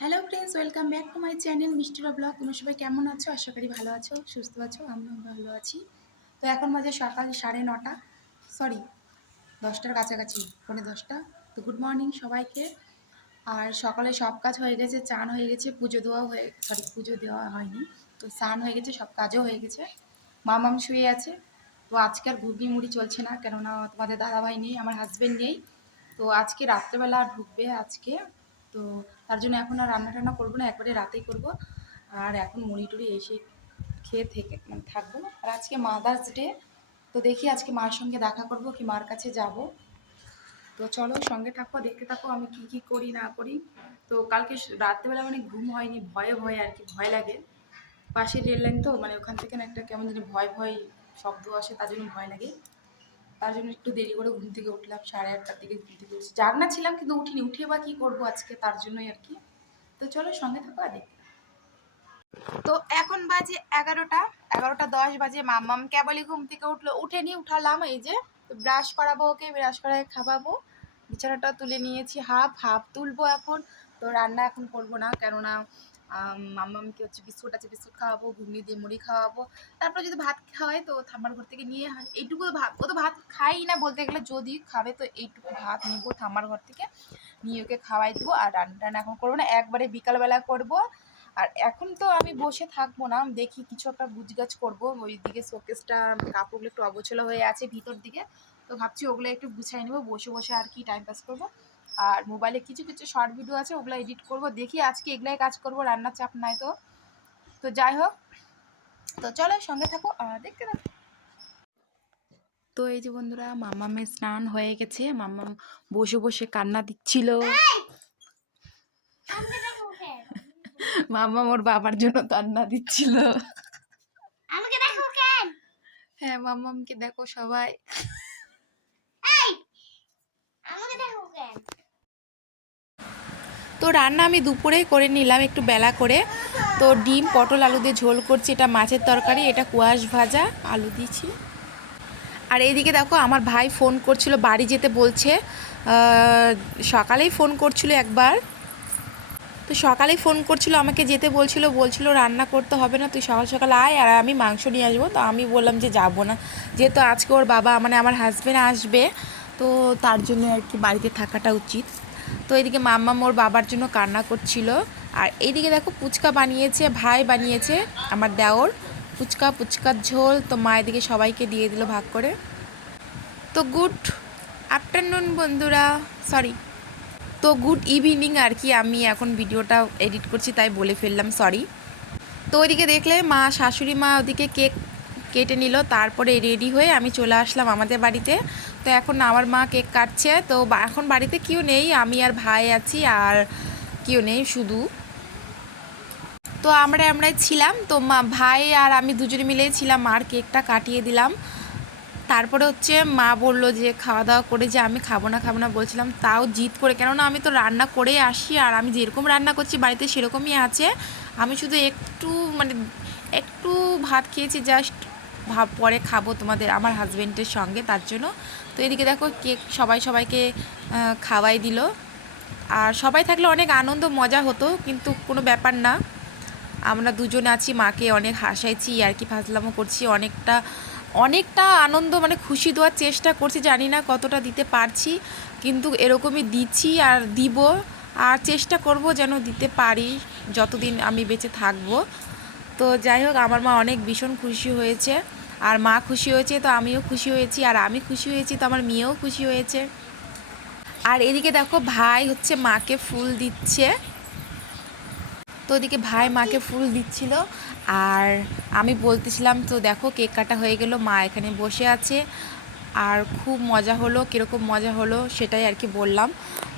Hello friends welcome back to my channel মিষ্টিরা blog তোমরা সবাই কেমন আছো? আশা করি ভালো আছো, সুস্থ আছো, আমিও ভালো আছি। তো এখন বাজে সকাল সাড়ে নটা। সরি দশটার কাছাকাছি, পৌনে দশটা। তো গুড মর্নিং সবাইকে। আর সকালে সব কাজ হয়ে গেছে, চান হয়ে গেছে, পুজো দেওয়াও হয়ে সরি পুজো দেওয়া হয়নি। তো স্নান হয়ে গেছে, সব কাজও হয়ে গেছে। মামাম শুয়ে আছে। তো আজকে আর ঘুগনি মুড়ি চলছে না, কেননা তোমাদের দাদাভাই নেই, আমার হাজব্যান্ড নেই। তো আজকে রাত্রেবেলা ঢুকবে আজকে। তো তার জন্য এখন আর রান্না টান্না করব না, একবারে রাতেই করব। আর এখন মুড়ি টুড়ি এসে খেয়ে থেকে মানে থাকব। আর আজকে মাদার্স ডে তো দেখি আজকে মার সঙ্গে দেখা করব কি মার কাছে যাব। তো চলো সঙ্গে থাকো, দেখতে থাকো আমি কি কি করি না করি। তো কালকে রাত্রেবেলা মানে ঘুম হয়নি, ভয়ে ভয়ে আর কি, ভয় লাগে। পাশে রেল লাইন তো মানে ওখান থেকে একটা কেমন জানি ভয় ভয় শব্দ আসে, তার জন্য ভয় লাগে। তার জন্য একটু দেরি করে ঘুম থেকে উঠলাম, সাড়ে আটটার দিকে ঘুম থেকে উঠছি। জাগনা ছিলাম, কিন্তু উঠিনি। উঠে বা কী করব আজকে? তার জন্যই আর কি। তো চলো, সঙ্গে থাকো আর। তো এখন বাজে এগারোটা এগারোটা দশ বাজে। মাম্মাম কেবলই ঘুম থেকে উঠল। উঠেনি, উঠালাম এই যে। ব্রাশ করাবো ওকে, ব্রাশ করায় খাওয়াবো। বিছানাটা তুলে নিয়েছি, হাফ হাফ তুলবো এখন। তো রান্না এখন করব না, কেননা আম, মাম্মামকে হচ্ছে বিস্কুট আছে বিস্কুট খাওয়াবো ঘুগনি দিয়ে মুড়ি খাওয়াবো। তারপর যদি ভাত খাওয়াই তো ঠাম্মার ঘর থেকে নিয়ে এইটুকু ভাত ও তো ভাত খাই না বলতে গেলে যদি খাবে তো এইটুকু ভাত নিবো ঠাম্মার ঘর থেকে। নিয়ে ওকে খাওয়াই দেবো আর রান্না টান্না এখন করব না একবারে বিকালবেলা করব। আর এখন তো আমি বসে থাকব না দেখি কিছু একটা গুজগাছ করব ওই দিকে শোকেসটা কাপড়গুলো একটু অগোছলো হয়ে আছে ভিতর দিকে। তো ভাবছি ওগুলো একটু গুছাই নেব বসে বসে আর কি টাইম পাস করব। আর মোবাইলে কিছু কিছু শর্ট ভিডিও আছে ওগুলো এডিট করব। দেখি আজকে এগুলাই কাজ করব রান্নার চাপ নাই তো। তো যাই হোক তো চলো সঙ্গে থাকো আর দেখতে থাকো। তো এই যে বন্ধুরা মামামের স্নান হয়ে গেছে। মামাম বসে বসে কান্না দিচ্ছিল। মামা ওর বাবার জন্য কান্না দিচ্ছিল। আমাকে দেখো কেন? হ্যাঁ মামামকে দেখো সবাই আমাকে দেখো কেন তো রান্না আমি দুপুরেই করে নিলাম একটু বেলা করে। তো ডিম, পটল, আলু দিয়ে ঝোল করছি। এটা মাছের তরকারি, এটা কুয়াশ ভাজা, আলু দিয়েছি। আর এইদিকে দেখো, আমার ভাই ফোন করছিল, বাড়ি যেতে বলছে। সকালেই ফোন করছিল একবার। তো সকালেই ফোন করছিল, আমাকে যেতে বলছিল বলছিল, রান্না করতে হবে না, তুই সকাল সকাল আয়, আর আমি মাংস নিয়ে আসব। তো আমি বললাম যে যাব না। যেহেতু আজকে ওর বাবা মানে আমার হাজব্যান্ড আসবে, তো তার জন্য আর কি বাড়িতে থাকাটা উচিত। তো এদিকে মাম্মা ওর বাবার জন্য কান্না করছিল। আর এইদিকে দেখো পুচকা বানিয়েছে, ভাই বানিয়েছে, আমার দেওর। পুচকা পুচকার ঝোল, তো মা এদিকে সবাইকে দিয়ে দিল ভাগ করে। তো গুড আফটারনুন বন্ধুরা সরি তো গুড ইভিনিং আর কি, আমি এখন ভিডিওটা এডিট করছি, তাই বলে ফেললাম সরি তো ওইদিকে দেখলে মা, শাশুড়ি মা ওদিকে কেক কেটে নিল, তারপরে রেডি হয়ে আমি চলে আসলাম আমাদের বাড়িতে। তো এখন আমার মা কেক কাটছে, তো এখন বাড়িতে কেউ নেই, আমি আর ভাই আছি, আর কেউ নেই, শুধু। তো আমরা আমরাই ছিলাম, তো মা, ভাই আর আমি দুজনে মিলেই ছিলাম, মার কেকটা কাটিয়ে দিলাম। তারপরে হচ্ছে মা বলল যে, খাওয়া দাওয়া করে যে আমি খাব না খাব না বলছিলাম, তাও জিদ করে। কেননা আমি তো রান্না করে আসি, আর আমি যেরকম রান্না করছি বাড়িতে সেরকমই আছে। আমি শুধু একটু মানে একটু ভাত খেয়েছি জাস্ট ভাব পরে খাব তোমাদের, আমার হাজবেন্ডের সঙ্গে, তার জন্য। তো এদিকে দেখো, কেক সবাই সবাইকে খাওয়াই দিল। আর সবাই থাকলে অনেক আনন্দ, মজা হতো, কিন্তু কোনো ব্যাপার না। আমরা দুজনে আছি, মাকে অনেক হাসাইছি, আর কি ফাজলামো করছি, অনেকটা অনেকটা আনন্দ মানে খুশি দেওয়ার চেষ্টা করছি, জানি না কতটা দিতে পারছি, কিন্তু এরকমই দিচ্ছি আর দিব, আর চেষ্টা করব যেন দিতে পারি, যতদিন আমি বেঁচে থাকব। তো যাই হোক, আমার মা অনেক ভীষণ খুশি হয়েছে। আর মা খুশি হয়েছে, তো আমিও খুশি হয়েছি, আর আমি খুশি হয়েছি, তো আমার মেয়েও খুশি হয়েছে। আর এদিকে দেখো, ভাই হচ্ছে মাকে ফুল দিচ্ছে। তো ওদিকে ভাই মাকে ফুল দিচ্ছিল, আর আমি বলতেছিলাম, তো দেখো, কেক কাটা হয়ে গেল, মা এখানে বসে আছে। আর খুব মজা হলো, কীরকম মজা হলো সেটাই আর কি বললাম।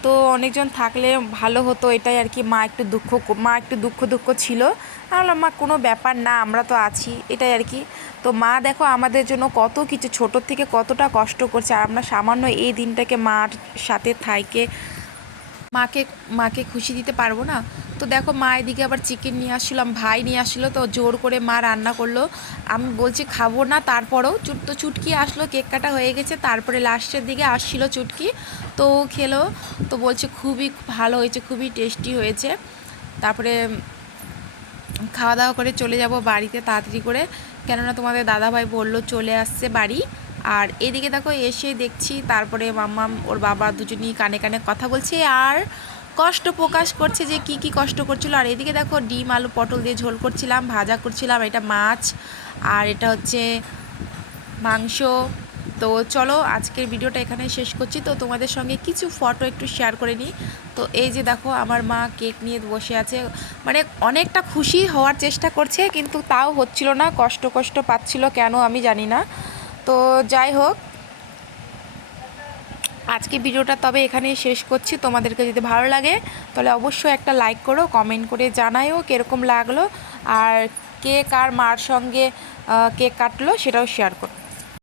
তো অনেকজন থাকলে ভালো হতো, এটাই আর কি মা একটু দুঃখ, মা একটু দুঃখ দুঃখ ছিল। বললাম, মা, কোনো ব্যাপার না, আমরা তো আছি। এটাই আর কি। তো মা দেখো আমাদের জন্য কত কিছু, ছোটোর থেকে কতটা কষ্ট করছে। আর আমরা সামান্য এই দিনটাকে মার সাথে থাইকে মাকে মাকে খুশি দিতে পারব না। তো দেখো মা এদিকে আবার চিকেন নিয়ে আসছিলাম ভাই নিয়ে আসছিল তো জোর করে মা রান্না করল। আমি বলছি খাব না, তারপরেও চুট, তো চুটকি আসলো, কেক কাটা হয়ে গেছে, তারপরে লাস্টের দিকে আসছিল চুটকি। তো খেলো, তো বলছে খুবই ভালো হয়েছে, খুবই টেস্টি হয়েছে। তারপরে খাওয়া দাওয়া করে চলে যাব বাড়িতে তাড়াতাড়ি করে। কেননা তোমাদের দাদাভাই বলল চলে আসছে বাড়ি। আর এদিকে দেখো এসে দেখছি তারপরে মাম্মাম ওর বাবা দুজনই কানে কানে কথা বলছে আর কষ্ট প্রকাশ করছে যে কি কি কষ্ট করছিল। আর এদিকে দেখো ডিম, আলু, পটল দিয়ে ঝোল করছিলাম, ভাজা করছিলাম, এটা মাছ আর এটা হচ্ছে মাংস। তো চলো আজকের ভিডিওটা এখানে শেষ করছি। তো তোমাদের সঙ্গে কিছু ফটো একটু শেয়ার করে নিই। তো এই যে দেখো আমার মা কেক নিয়ে বসে আছে। মানে অনেকটা খুশি হওয়ার চেষ্টা করছে, কিন্তু তাও হচ্ছিল না, কষ্ট কষ্ট পাচ্ছিল কেন আমি জানি না। তো যাই হোক, আজকে ভিডিওটা তবে এখানেই শেষ করছি। তোমাদেরকে যদি ভালো লাগে, তাহলে অবশ্যই একটা লাইক করো কমেন্ট করে জানাইও কীরকম লাগল, আর কে কার মার সঙ্গে কেক কাটলো সেটাও শেয়ার করো।